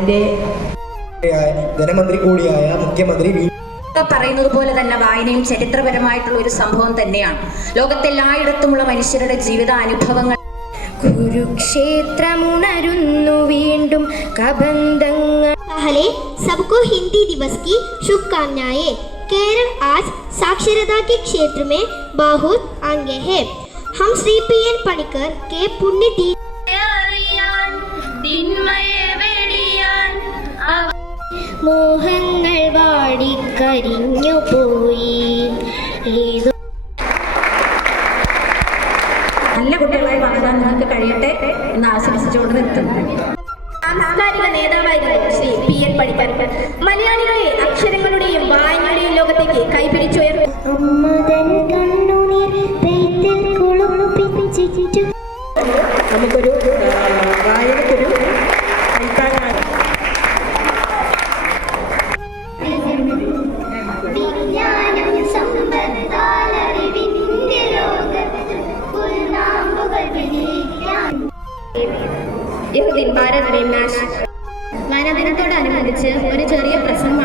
നാടിൻ്റെ ധനമന്ത്രി കൂടിയായ മുഖ്യമന്ത്രി പറയുന്നത് പോലെ തന്നെ വായനയും ചരിത്രപരമായിട്ടുള്ള ഒരു സംഭവം തന്നെയാണ്. ലോകത്തെല്ലായിടത്തുമുള്ള മനുഷ്യരുടെ ജീവിതാനുഭവങ്ങൾ. കുരുക്ഷേത്രമുണരുന്നു വീണ്ടും കബന്ധങ്ങൾ. पहले सबको हिंदी दिवस की शुभकामनाएं। केरल आज साक्षरता के क्षेत्र में बहुत आगे है। हम श्री पी.एन. पणिकर के पुण्य മോഹങ്ങൾ വാടിക്കരിഞ്ഞു പോയി. നല്ല കുട്ടികളായി വളരാൻ നിങ്ങൾക്ക് കഴിയട്ടെ എന്ന് ആശംസിച്ചുകൊണ്ട് നിർത്തുന്നു. സാംസ്കാരിക നേതാവായിരുന്നു ശ്രീ പി.എൻ. പണിക്കർ. മലയാളികളെ അക്ഷരങ്ങളുടെയും വായനയുടെയും ലോകത്തേക്ക് കൈപിടിച്ചുയർന്നു. നമുക്കൊരു വായനക്കൊരു കൈത്താങ്ങാണ്. ഭാരത് വായനാ ദിനത്തോടനുബന്ധിച്ച് ഒരു ചെറിയ പ്രസംഗം